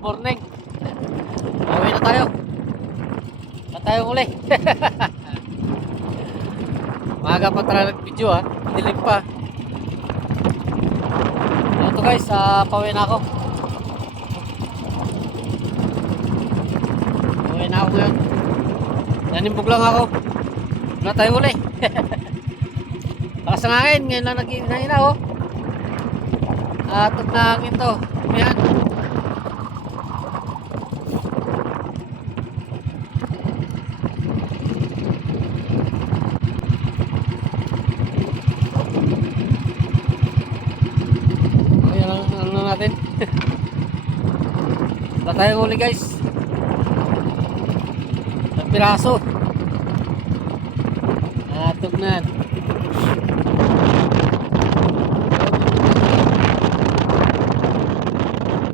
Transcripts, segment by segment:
morning. Uwi na tayo. Na tayo uli. Maaga pa tara nag-video ha. Dilim pa. Ito guys, pauwi na ako. Pauwi na ako ngayon. Nanimbog lang ako. Na tayo uli. Lakas ng hangin. Ngayon lang nag-iinahin na oh. Atog na hangin to. Ayan. Natin. Wala tayong huli guys. Ang piraso. Atog na.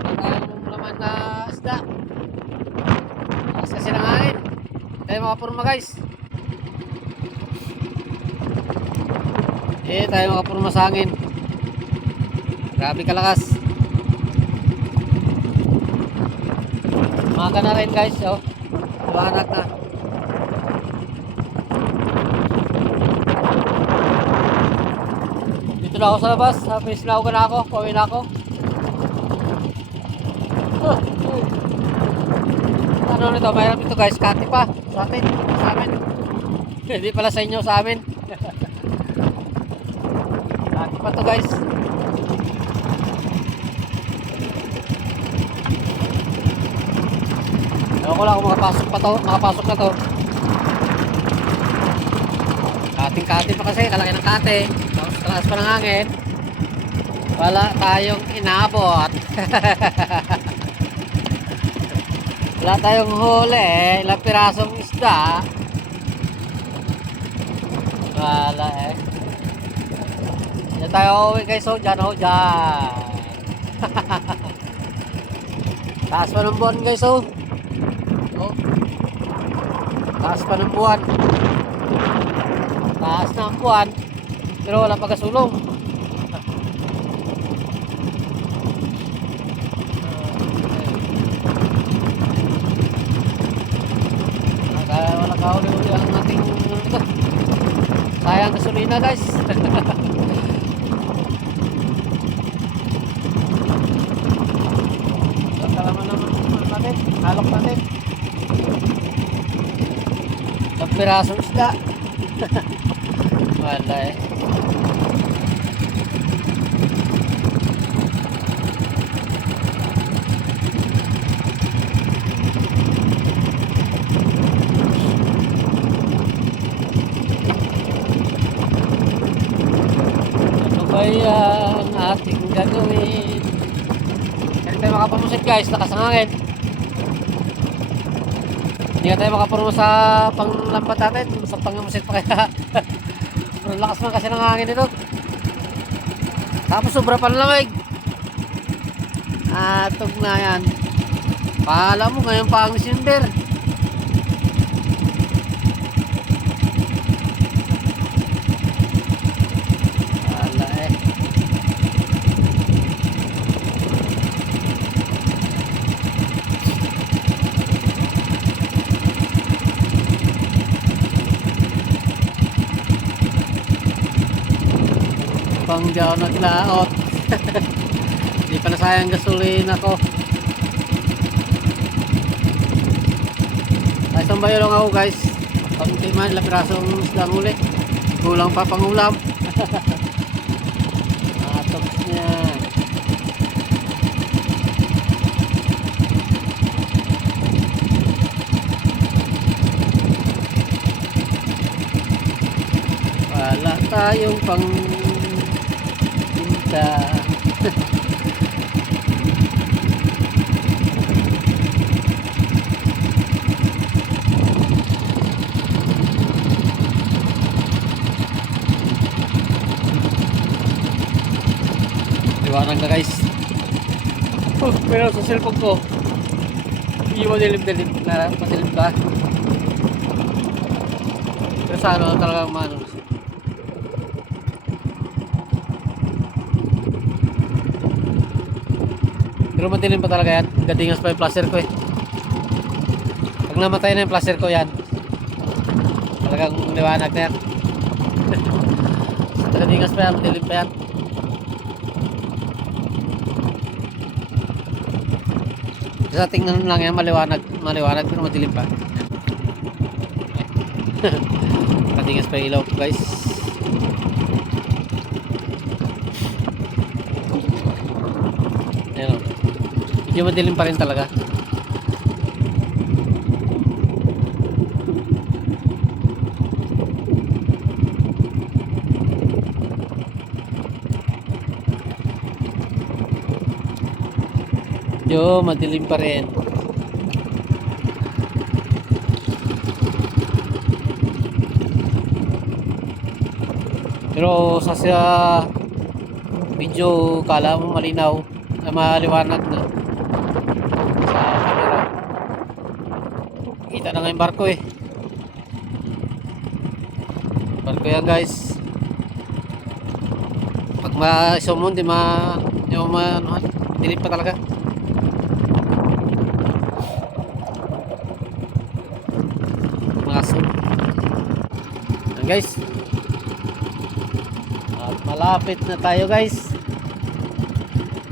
Ang laman na isda. Lakas kasi ng hangin. Tayo makapurma guys. Tayo makapurma sa hangin. Grabe kalakas. Maga na rin guys, oh. Liwanag na. Dito na ako sa labas. Finish na ako. Pauwi na ako. Ano nito? Mayroon dito guys. Kati pa. Sa atin. Sa amin. Hindi pala sa inyo. Sa amin. Kati pa to guys. Ewan ko lang kung makapasok na to. Kating-kating pa kasi, kalaki ng kate. Tapos kalakas pa ng hangin. Wala tayong inabot. Wala tayong huli. Ilang pirasong isda. Wala eh. Diyan tayo uwi guys. Diyan o, diyan. Taas pa ng buwan guys oh. Taas pa ng buwan. Taas na ang buwan. Pero wala pa kasulong. Wala kahuli-huli ang ating ito. Sayang gasolina guys. Kalaman natin. Halok natin. Pirasong isda. Wala eh. Ano kaya ang ating gagawin? Kaya tayo makapamusit guys. Lakas ang hangin. Hindi ka tayo makapurmo sa panglambat natin. Sa pangamusit pa kaya. Pero lakas man kasi ng hangin ito. Tapos sobra pa lamig. Atog na yan. Pahala mo ngayon pa ang December. Pahala eh. Panggaw naglaot. Hindi pa nasayang gasolina ko. Ay sambayo lang ako guys. Pagpunti man ilang pirasong islang uli. Kulang pa pangulam. Atog niya. Wala tayong pang liwanag na guys. Pero sa cellphone ko hindi mo dilim-dilim na madilim ka. Pero sa ano talagang maano. Pero madilim pa talaga yan. Gadingas pa yung plaster ko eh. Pag namatay na yung plaster ko yan, talagang liwanag na yan. Gadingas pa yan, madilim pa yan. Sa tingnan lang yan, maliwanag pero madilim pa. Gadingas pa yung ilaw ko guys. Ayan o. Medyo madilim pa rin talaga. Medyo madilim pa rin. Pero sa video kala mo malinaw, maliwanag na sa camera. Kita na nga yung barko eh. Barko yan guys. Pag ma-zoom mo, di dilim pa talaga. Mga zoom. Yan guys. At malapit na tayo guys.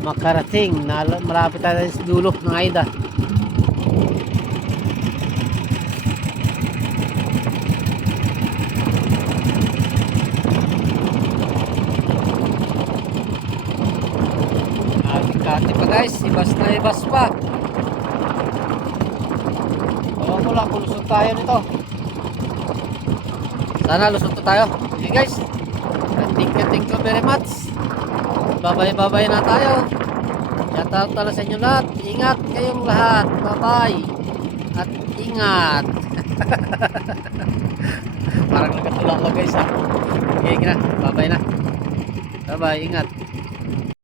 Makarating na malapit tayo sa dulo ng Aida. Kati pa guys, ibas na ibas pa. Ewan ko lang kung lusot tayo nito. Sana lusot na tayo. Okay guys, thank you very much. Babay na tayo. Shout out pala sa inyo lahat. Ingat kayong lahat. Bye at ingat. Parang nagkatulak lang guys ha. Okay na, babay na. Ingat.